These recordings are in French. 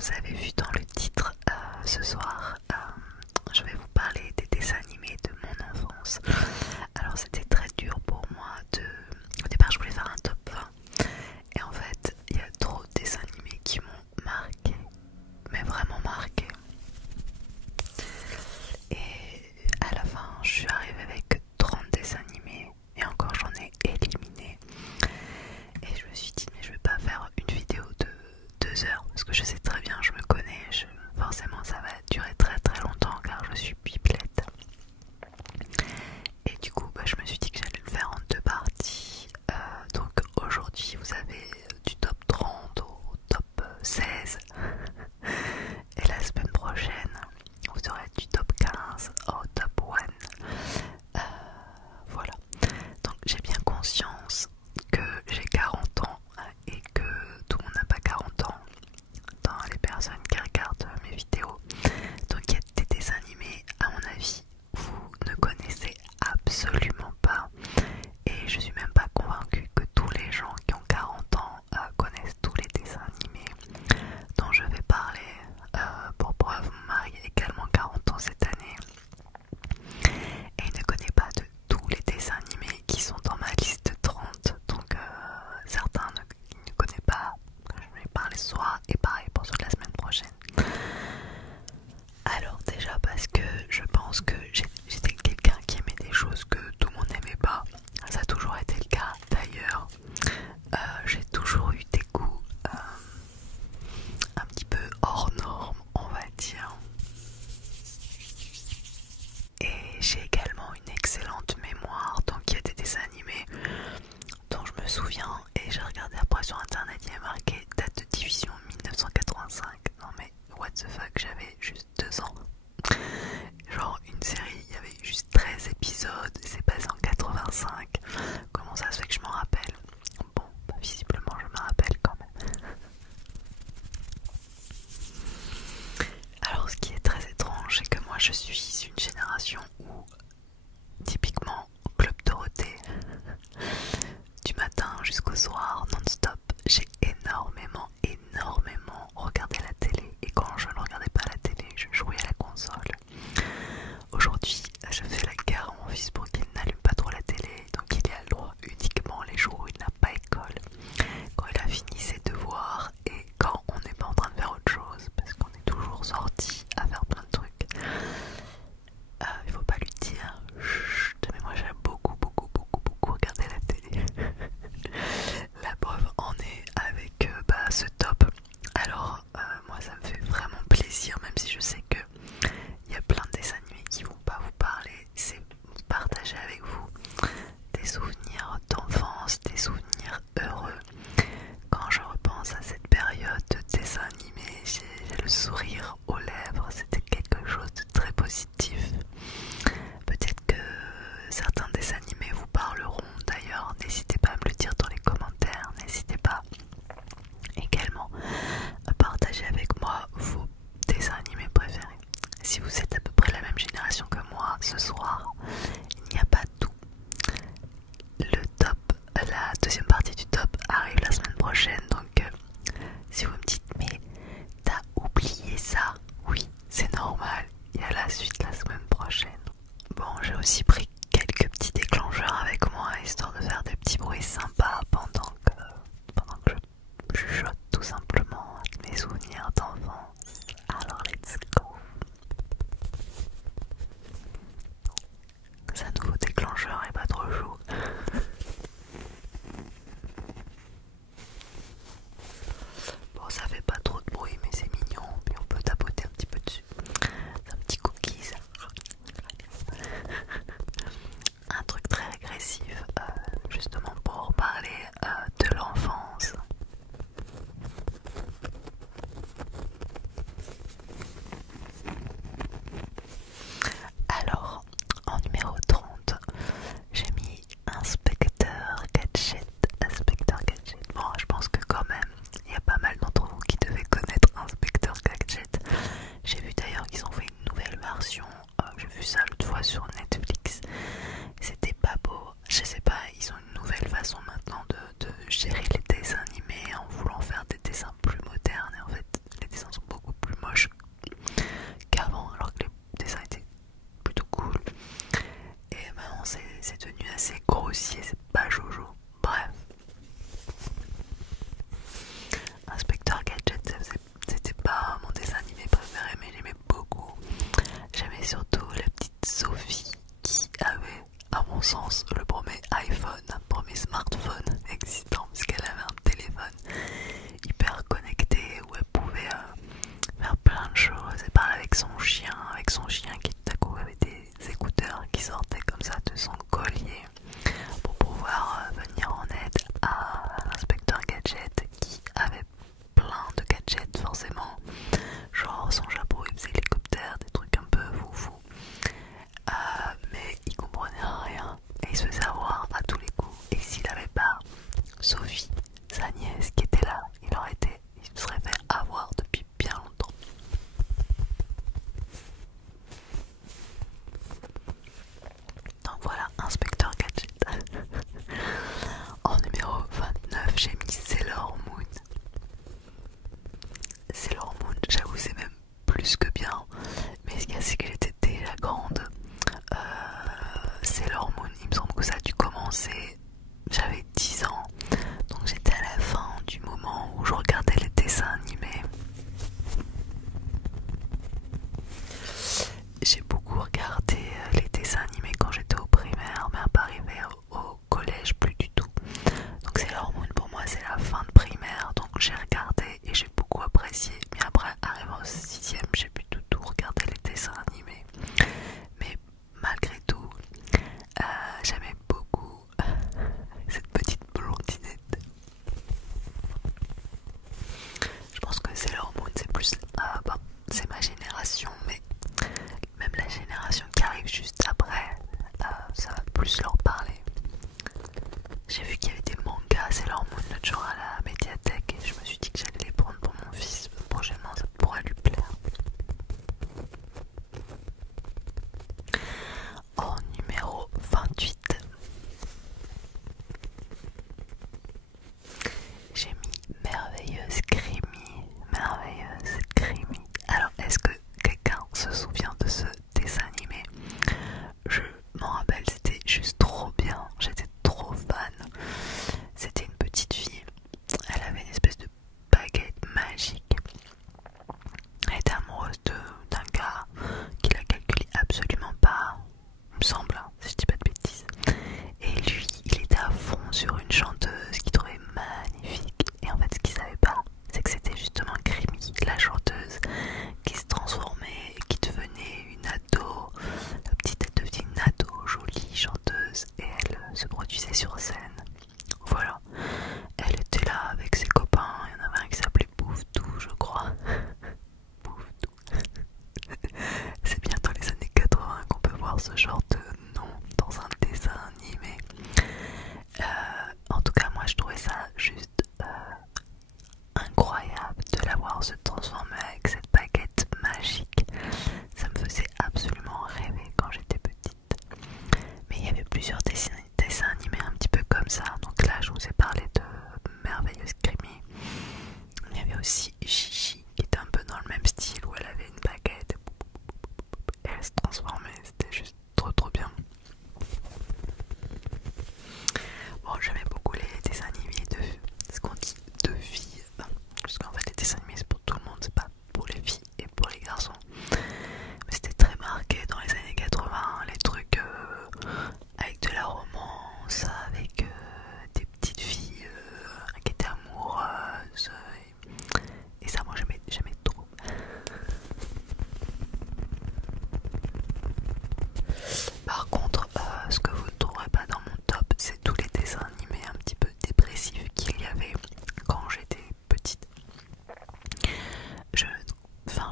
vous avez vu dans le titre, ce soir, je vais vous parler des dessins animés de mon enfance. Alors c'était très dur pour moi de... Au départ je voulais faire un top 20 et en fait il y a trop de dessins animés qui m'ont marqué, mais vraiment marqué. Et à la fin je suis arrivée avec 30 dessins animés et encore j'en ai éliminé. Et je me suis dit mais je vais pas faire une vidéo de 2 heures parce que je sais très bien, je me connais, forcément ça va durer très très longtemps car je suis pipelette. Et du coup je me suis dit que j'allais le faire en 2 parties. Donc aujourd'hui vous avez du top 30 au top 16 et la semaine prochaine vous aurez du top 15 au top 1. Voilà, donc j'ai bien conscience que j'ai 40 ans et que tout le monde n'a pas 40 ans. Dans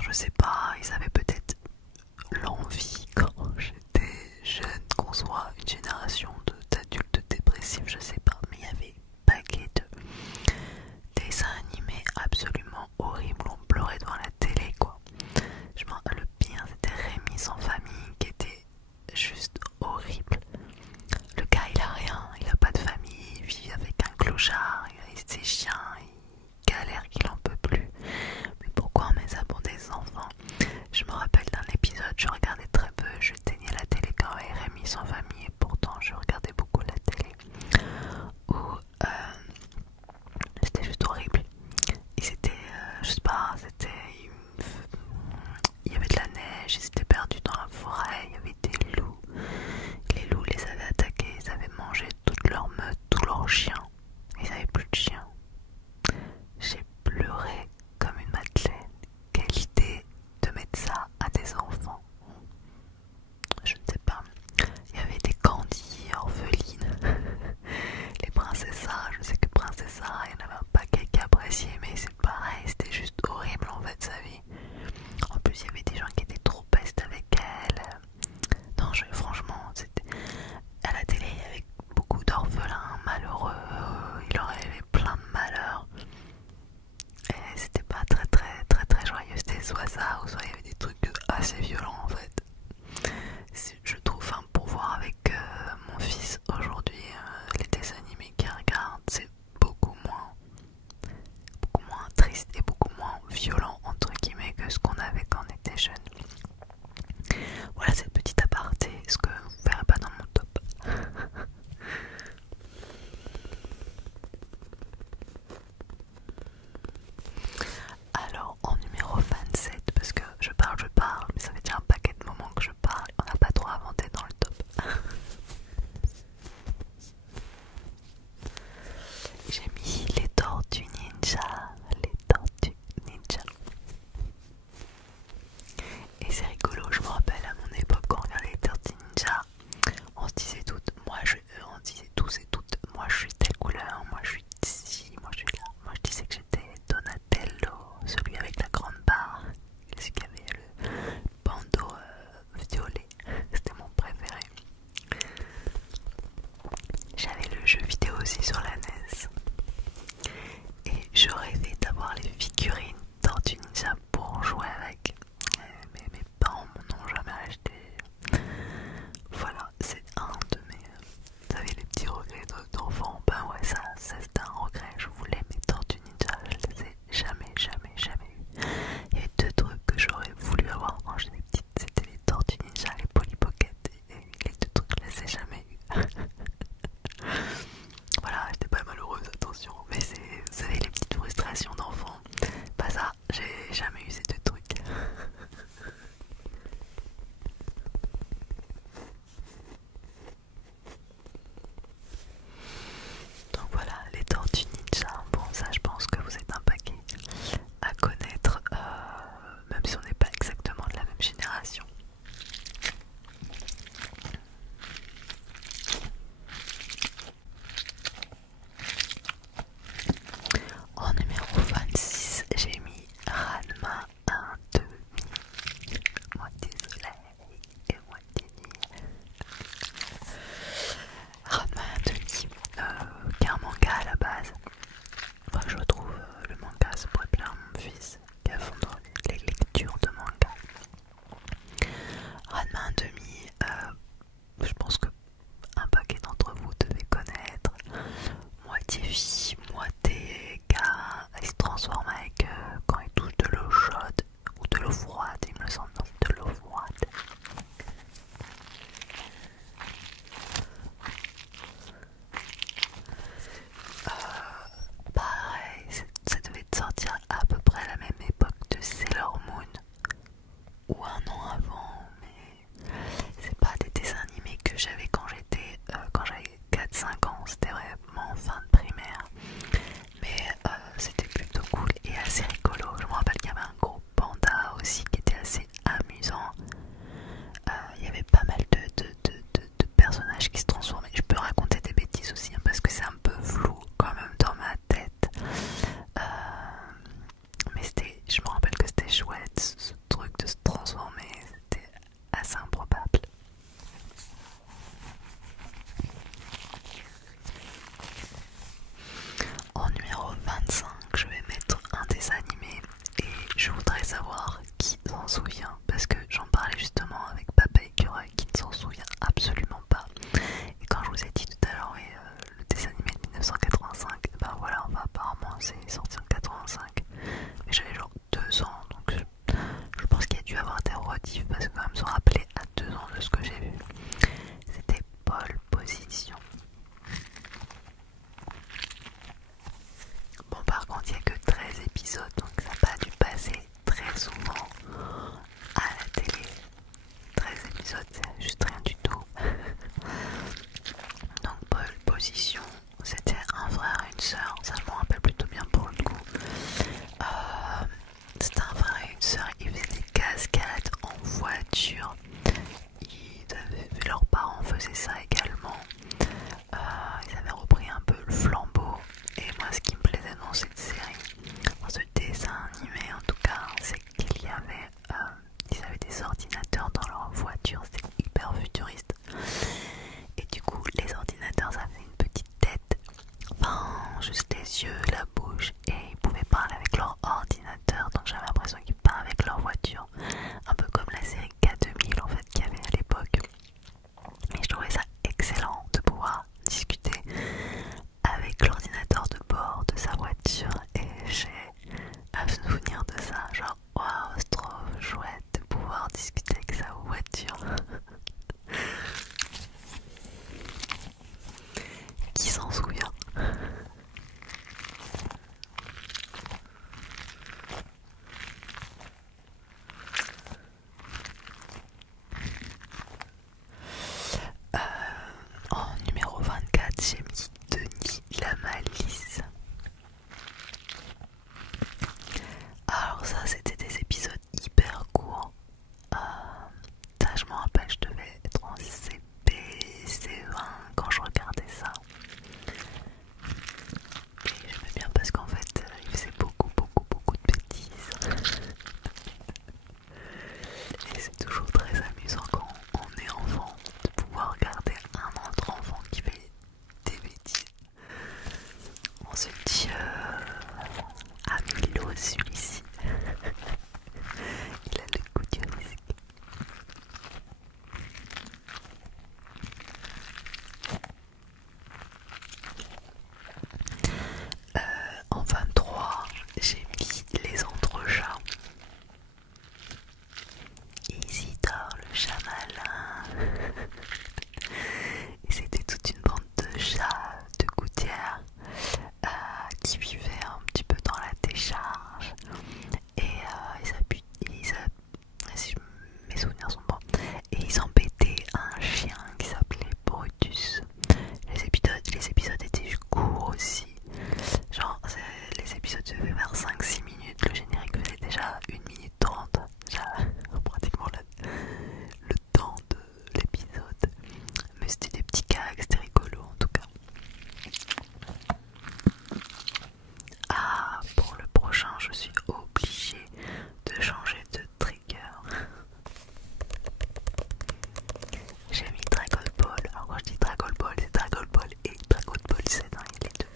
je sais pas, ils avaient peut-être l'envie quand j'étais jeune qu'on soit une génération d'adultes dépressifs, je sais pas, mais il y avait paquet de dessins animés absolument horribles, on pleurait devant la télé quoi. Le pire c'était Rémi sans famille qui était juste horrible. Le gars il a rien, il a pas de famille, il vit avec un clochard, il a ses chiens, il galère qu'il en peut plus. Mais pourquoi on met ça pour des enfants? Je me rappelle d'un épisode, je regardais très peu, je teignais la télé quand il y avait Rémi sans famille et pourtant je regardais beaucoup la télé. Où c'était juste horrible. Et c'était, je sais pas, il y avait de la neige, ils étaient perdus dans la forêt, il y avait des loups. Les loups les avaient attaqués, ils avaient mangé toute leur meute, tous leurs chiens. Ils avaient plus de chiens. J'ai pleuré comme une madeleine. Quelle idée de mettre ça à des enfants. Je ne sais pas. Il y avait des Candy orphelines. Les Princessas, je sais que Princessa, il y en avait un paquet qui appréciaient, mais c'est pareil, c'était juste horrible en fait sa vie. En plus, il y avait des gens qui étaient trop pestes avec elle. Non, franchement, c'était... À la télé, il y avait beaucoup d'orphelins malheureux, il leur avait plein de malheurs. Et c'était pas très joyeux, c'était soit ça, ou soit il y avait des trucs assez violents en fait. Je trouve, enfin, pour voir avec mon fils aujourd'hui, les dessins animés qu'il regarde, c'est beaucoup moins triste et beaucoup moins violent entre guillemets que ce qu'on avait quand on était jeune. Voilà cette petite aparté, ce que vous verrez pas dans mon top. Alors en numéro 27, parce que je parle, mais ça fait déjà un paquet de moments que je parle, on n'a pas trop inventé dans le top. J'ai mis les Tortues Ninja, Et c'est rigolo, je me rappelle à mon époque quand on regardait les Tortues Ninja, on se disait toutes, on se disait tous et toutes, moi je suis telle couleur, moi je suis ici, moi je suis là. Moi je disais que j'étais Donatello, celui avec la grande barre, celui qui avait le bandeau violet, c'était mon préféré. J'avais le jeu vidéo aussi sur la NES. Et je rêvais d'avoir les figurines Tortues Ninja pour jouer avec. Mais mes parents m'en ont jamais acheté. Voilà, c'est un de mes... Vous savez, les petits regrets d'enfant. Ben ouais, ça c'était un regret. Je voulais mes Tortues Ninja, je les ai jamais eu. Il y avait deux trucs que j'aurais voulu avoir quand j'étais petite. C'était les Tortues Ninja, les Polly Pocket. Et les deux trucs, je les ai jamais eu. Voilà, j'étais pas malheureuse, attention, mais vous savez, les petites frustrations d'enfant, pas ça, j'ai jamais eu ces deux trucs. Donc voilà, les Tortues Ninja, bon ça je pense que vous êtes un paquet à connaître, même si on n'est pas exactement de la même génération. En numéro 26, j'ai mis Ranma 1-2, moitié soleil et moitié nuit. Ranma 1-2, qui est un manga à la base. Enfin, je retrouve le manga, ça pourrait plaire à mon fils qui est à fond dans les lectures de manga. Ranma 1-2, je pense que un paquet d'entre vous devez connaître. Moitié fille, moitié gars, il se transforme avec quand il touche de l'eau chaude ou de l'eau froide, il me semble, de l'eau froide. Pareil, ça devait sortir à peu près à la même époque de Sailor Moon ou un an avant, mais c'est pas des dessins animés que j'avais quand j'avais 4-5 ans, c'était vraiment fin de primaire, mais c'était plutôt cool et assez rigolo. Je me rappelle qu'il y avait un gros panda aussi qui était assez amusant. Il y avait pas mal de personnages qui se transformaient. Je peux raconter des bêtises aussi hein, parce que c'est un peu flou quand même dans ma tête, mais je me rappelle que c'était chouette. je voudrais savoir qui s'en souvient, parce que j'en parlais justement avec Papa Écureuil qui ne s'en souvient absolument pas. Et quand je vous ai dit tout à l'heure, oui, le dessin animé de 1985, ben voilà, enfin, apparemment c'est sorti en 85, mais j'avais genre 2 ans, donc je pense qu'il y a dû avoir des rediffs parce que quand même se rappeler à 2 ans de ce que j'ai vu. C'était Pole Position. Bon, par contre, il n'y a que 13 épisodes, donc ça n'a pas dû passer très souvent à la télé. 13 épisodes, c'est juste rien du tout. Donc Pole Position, c'était un frère et une sœur, ça je m'en rappelle plutôt bien pour le coup. C'était un frère et une sœur, ils faisaient des cascades en voiture. Leurs parents faisaient ça également. Ils avaient repris un peu le flambeau. Et moi ce qui me plaisait dans cette série, dans ce dessin animé en tout cas, c'est qu'ils avaient des ordinateurs dans leur voiture, c'était hyper futuriste. Et du coup les ordinateurs ça faisait une petite tête, enfin juste les yeux, la bouche, et ils pouvaient parler avec leur ordinateur, donc j'avais l'impression qu'ils parlaient avec leur voiture, un peu comme la série K2000 en fait qu'il y avait à l'époque. Et je trouvais ça excellent de pouvoir discuter avec l'ordinateur de bord de sa voiture, et j'ai un souvenir de ça, genre waouh, c'est trop chouette de pouvoir discuter avec sa voiture. Qui s'en souvient? En numéro 24, j'ai mis Denis la Malice. Alors ça, c'était des épisodes hyper courts. Ça, je m'en rappelle, je devais être en CP, C20 quand je regardais ça. Et j'aimais bien parce qu'en fait, il faisait beaucoup de bêtises. Et c'est toujours très amusant quand on est enfant de pouvoir regarder un autre enfant qui fait des bêtises. On se dit Amilo celui-ci. Il a le goût du risque. En 23, j'ai mis les entrechats. Isidore le chat malin. Et c'était toute une bande de chats de gouttière qui vivaient un petit peu dans la décharge. Et si mes souvenirs sont bons, et ils embêtaient un chien qui s'appelait Brutus. Les épisodes étaient courts aussi. Genre, les épisodes se faisaient vers 5-6 minutes. Le générique faisait déjà 1 minute 30. Déjà, pratiquement le temps de l'épisode. Mais c'était des petits gags, c'était rigolo en tout cas. Ah, pour le prochain, je suis obligée de changer de trigger. J'ai mis Dragon Ball. Alors quand je dis Dragon Ball, c'est Dragon Ball et Dragon Ball Z, hein, il y a les deux.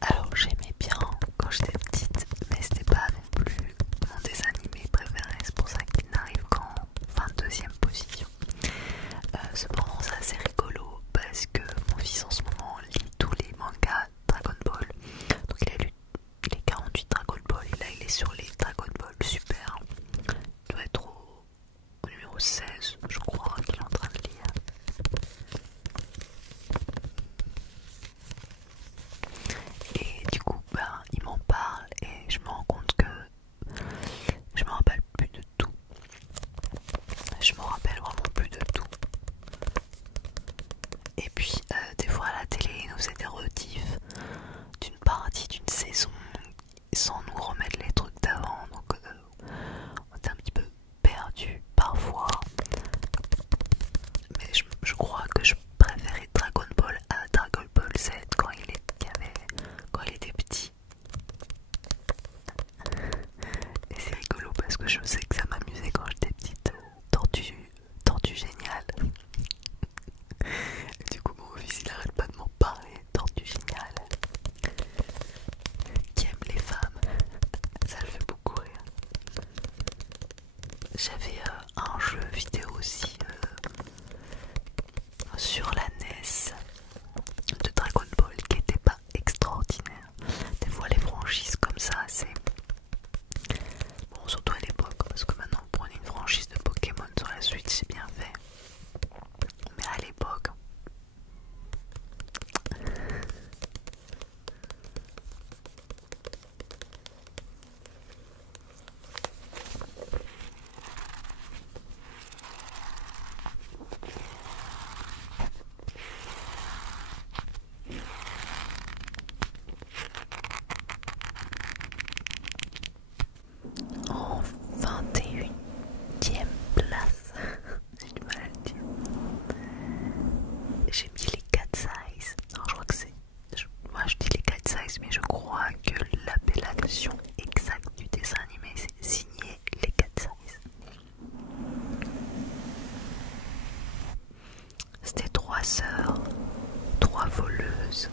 Alors j'aimais bien quand j'étais petite, mais c'était pas non plus mon dessin animé préféré, c'est pour ça qu'il n'arrive qu'en 22e position. Cependant c'est assez rigolo parce que mon fils en ce moment lit tous les mangas Dragon Ball. Donc il a lu les 48 Dragon Ball et là il est sur les Dragon Ball Super. Il doit être au numéro 16 je crois qu'il est en train de lire. Et du coup il m'en parle et je me rends compte que je me rappelle plus de tout. Je me rappelle vraiment plus de tout. Et puis des fois à la télé ils nous faisaient des rediffs d'une partie d'une saison sans nous remettre les trucs d'avant, donc on était un petit peu perdu parfois. Mais je crois que je préférais Dragon Ball à Dragon Ball Z quand il était petit. Et c'est rigolo parce que je sais que ça m'amusait quand j'étais petite. Tortue géniale. sur la NES de Dragon Ball qui était pas extraordinaire. Des fois les franchises comme ça c'est... Bon, surtout à l'époque, parce que maintenant vous prenez une franchise de Pokémon sur la Switch, c'est bien fait. Mais à l'époque... En 21e place, j'ai du mal à le dire, j'ai mis les 4 size. Non, je crois que c'est... Moi je dis les 4 size, mais je crois que l'appellation exacte du dessin animé c'est signé les 4 size. C'était 3 sœurs, 3 voleuses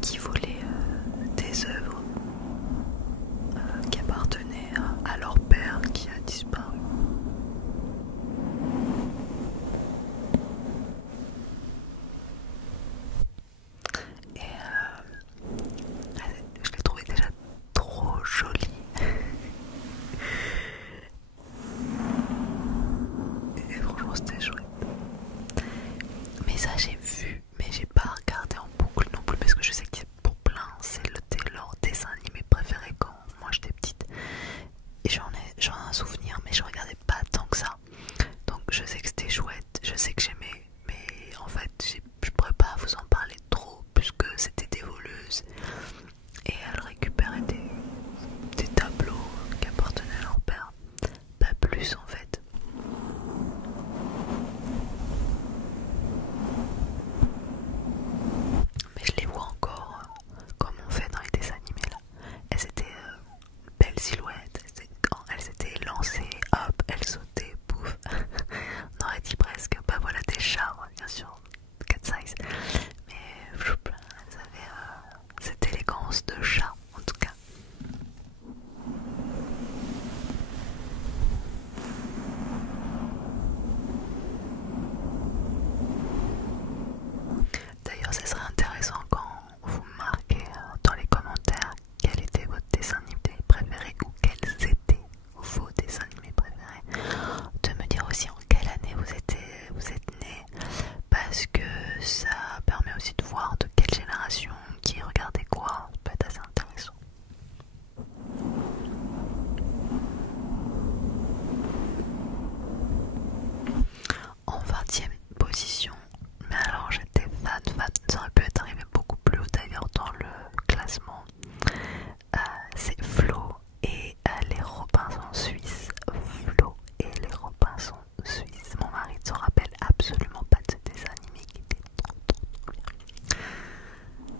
qui volaient des œuvres qui appartenaient à leur père qui a disparu. Et je l'ai trouvé déjà trop jolie. Et franchement c'était chouette. Mais ça j'ai vu, mais j'ai pas regardé en boucle non plus parce que je sais que pour plein c'est leur dessin animé préféré quand moi j'étais petite. Et j'en ai un souvenir, mais je regardais pas tant que ça. Donc je sais que c'était chouette, je sais que j'aimais, mais en fait je pourrais pas vous en parler trop puisque c'était des voleuses et elles récupéraient des tableaux qui appartenaient à leur père. Pas plus en fait. Mais je les vois encore comme on fait dans les dessins animés là. Elles étaient belles silhouettes, quand elles s'étaient lancées, hop, elles sautaient, pouf. On aurait dit presque, bah voilà des chats, bien sûr, 4 size. Mais elles avaient cette élégance de chat en tout cas. D'ailleurs, ce serait intéressant quand vous marquez dans les commentaires quel était votre dessin animé préféré ou quels étaient vos dessins animés préférés. De me dire aussi en quelle année vous êtes né, parce que ça permet aussi de voir de quelle génération qui regardait quoi. Ça peut être assez intéressant. En 20e position, mais alors j'étais fan, ça aurait pu être arrivé beaucoup plus haut d'ailleurs dans le classement. C'est Flo et les Robinsons suisses. Flo et les Robinsons suisses. Mon mari ne se rappelle absolument pas de ce dessin animé qui était trop bien.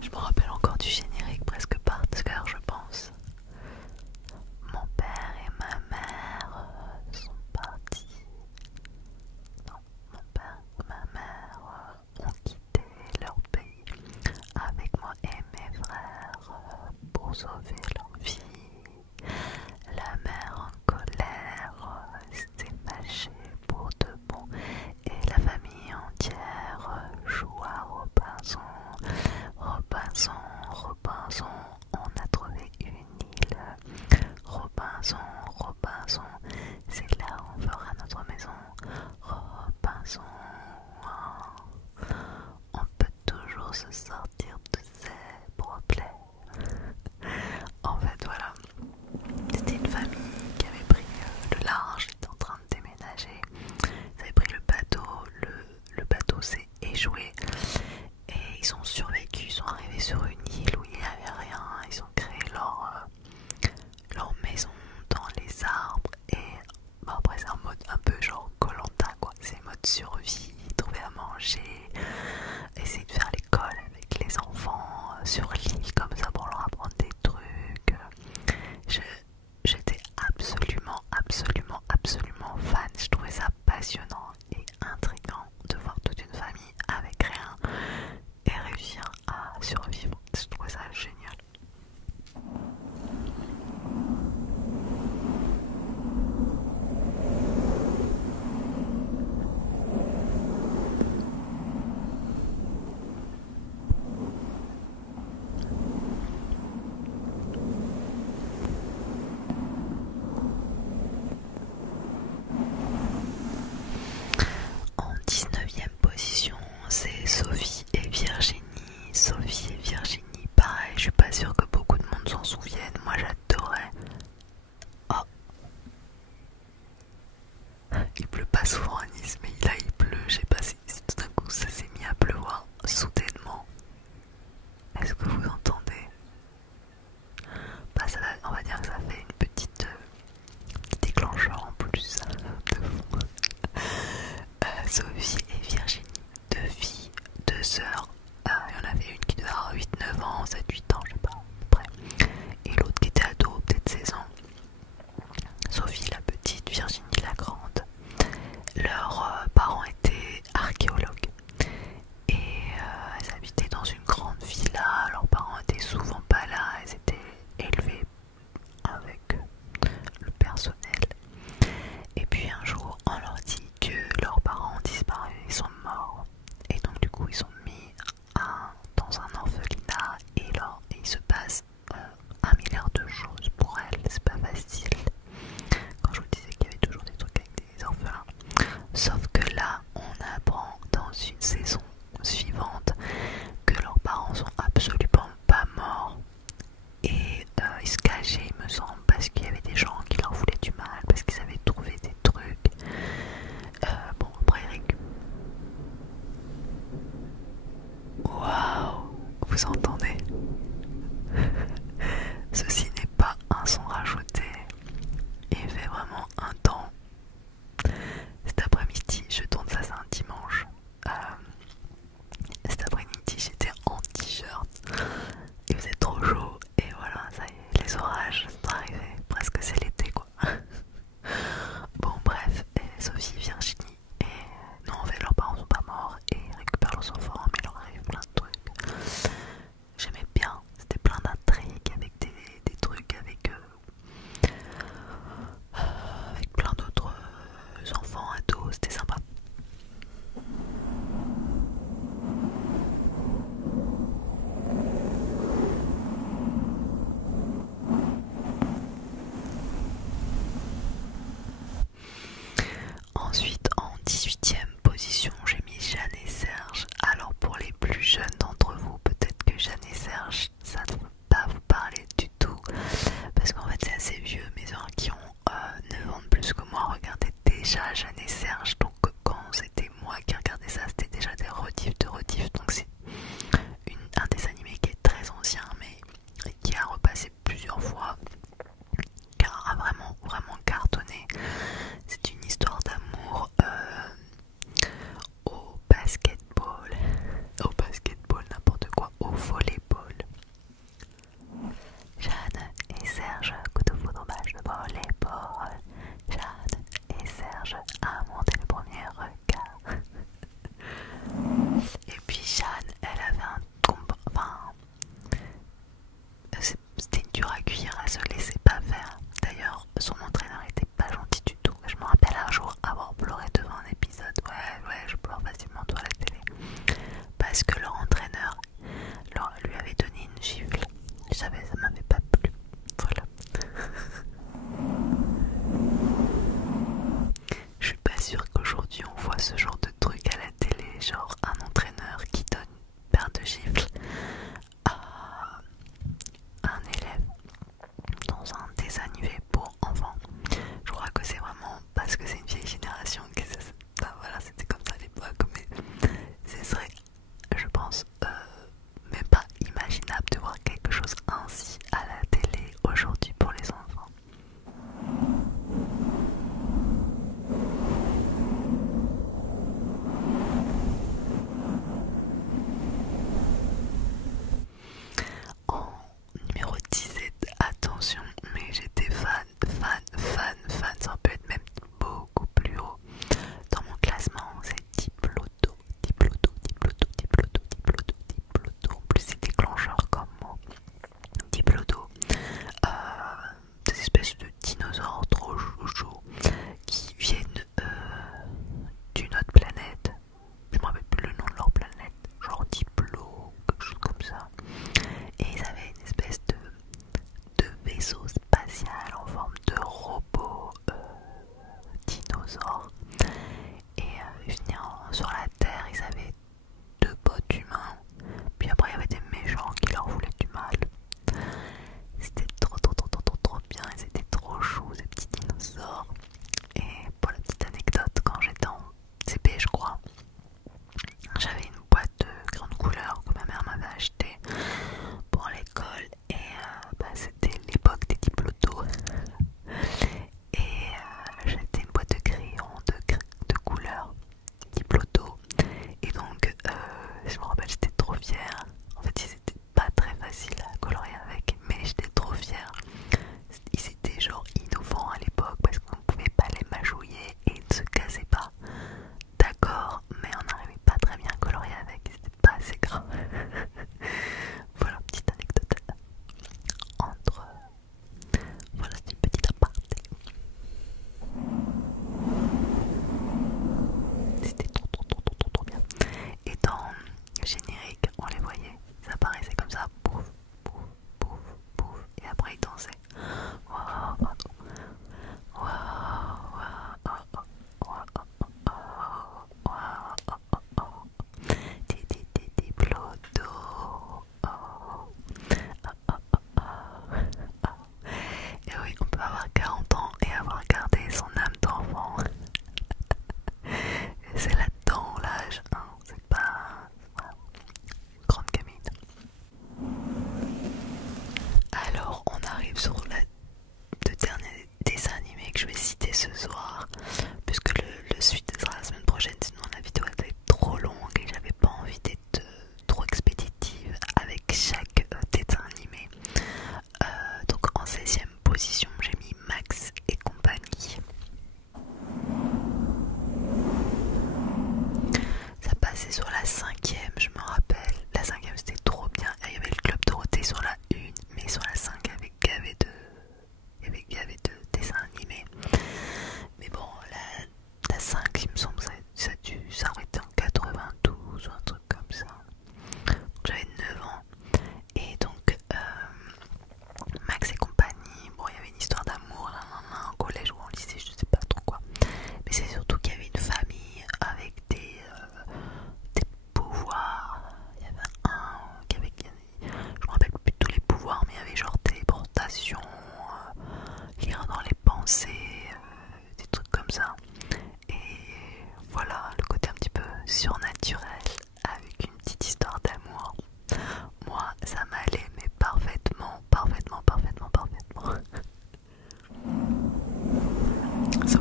Je me rappelle encore du générique presque par cœur, je pense. Mon père et ma mère sont partis. Non, mon père et ma mère ont quitté leur pays avec moi et mes frères pour sauver leur vie. La mère en colère s'est fâchée pour de bon et la famille entière joue à Robinson. Robinson, Robinson, on a trouvé une île. Robinson, Robinson, c'est là où on fera notre maison. Robinson, on peut toujours se sortir de ses problèmes. En fait, voilà, c'était une famille qui avait pris le large, était en train de déménager. Ils avaient pris le bateau, le bateau s'est échoué et ils ont survécu. Ils sont arrivés sur une île où il n'y avait rien. Ils ont créé leur maison dans les arbres et après c'est un mode un peu genre Koh-Lanta quoi. C'est mode survie, trouver à manger, essayer de faire l'école avec les enfants sur l'île comme ça pour leur apprendre des trucs. J'étais absolument fan. Je trouvais ça passionnant et intriguant de voir toute une famille avec rien et réussir à survivre. Je trouvais ça génial. pleut pas souvent à Nice, mais là il pleut, je sais pas si tout d'un coup ça s'est mis à pleuvoir soudainement. Est-ce que vous entendez? Bah, on va dire que ça fait une petite déclencheur en plus de fond. Sophie et Virginie, deux filles, deux sœurs. Il y en avait une qui devait avoir 8-9 ans, 7-8 ans, je sais pas, à peu près. Et l'autre qui était ado, peut-être 16 ans. Sophie la petite, Virginie la grande. Leurs parents étaient archéologues. Et elles habitaient dans une grande villa. Leurs parents étaient souvent pas là, elles étaient élevées avec le personnel. Et puis un jour, on leur dit que leurs parents ont disparu, ils sont morts. Et donc du coup, ils sont mis dans un orphelinat. Et là, il se passe un milliard de choses pour elles. C'est pas facile. Quand je vous disais qu'il y avait toujours des trucs avec des orphelins. Sauf que là, on apprend dans une saison suivante que leurs parents sont absolument pas morts. Et ils se cachaient, il me semble, parce qu'il y avait des gens qui leur voulaient du mal, parce qu'ils avaient trouvé des trucs. Bon, après, Eric. Waouh, vous entendez? Ceci n'est pas un son rajouté. Il fait vraiment un temps. Cet après-midi, je tourne ça, c'est un dimanche. Cet après-midi, j'étais en t-shirt. Il faisait trop chaud. Et voilà, ça y est, les orages sont arrivés. Presque c'est l'été, quoi. Bon, bref, et Sophie, Virginie. Et non, en fait, leurs parents sont pas morts. Et ils récupèrent leurs enfants, mais il leur arrive plein de trucs. J'aimais bien. C'était plein d'intrigues avec des trucs avec plein d'autres enfants, ados, c'était sympa. Ensuite, en 18e position, j'ai mis Jeanne et Serge. Alors pour les plus jeunes d'entre vous, peut-être que Jeanne et Serge, ça ne va pas vous parler du tout. Parce qu'en fait c'est assez vieux, mes gens qui ont 9 ans de plus que moi regardaient déjà Jeanne et Serge. Donc quand c'était moi qui regardais ça, c'était déjà des rediffs de rediffs. Donc c'est un des animés qui est très ancien, mais qui a repassé plusieurs fois, car a vraiment cartonné. C'est une histoire d'amour au basketball, n'importe quoi, au volleyball. Jeanne et Serge, coup de foudre match de volleyball. Jeanne et Serge, amour dès le premier regard. Et puis Jeanne, elle avait un combat, enfin, c'était dur à cuire, elle se laissait pas faire. D'ailleurs, son entraîneur était pas gentil du tout. Je me rappelle un jour avoir pleuré devant un épisode. Ouais, je pleure facilement devant la télé. Parce que leur entraîneur lui avait donné une gifle. Je savais, ça m'avait pas plu. Voilà. Je suis pas sûre qu'aujourd'hui on voit ce genre de truc à la télé, genre un entraîneur qui donne une paire de gifles à un élève dans un dessin animé pour enfants. Je crois que c'est vraiment parce que c'est une vieille génération que voilà, c'était comme ça à l'époque, mais ce serait, je pense, même pas imaginable de voir quelque chose ainsi à la télé aujourd'hui pour les enfants.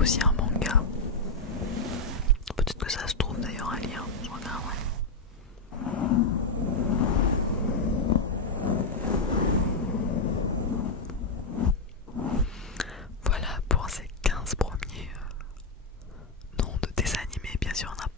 aussi un manga. Peut-être que ça se trouve d'ailleurs à lire, je regarderai. Voilà pour ces 15 premiers noms de dessins animés. Bien sûr, il y en a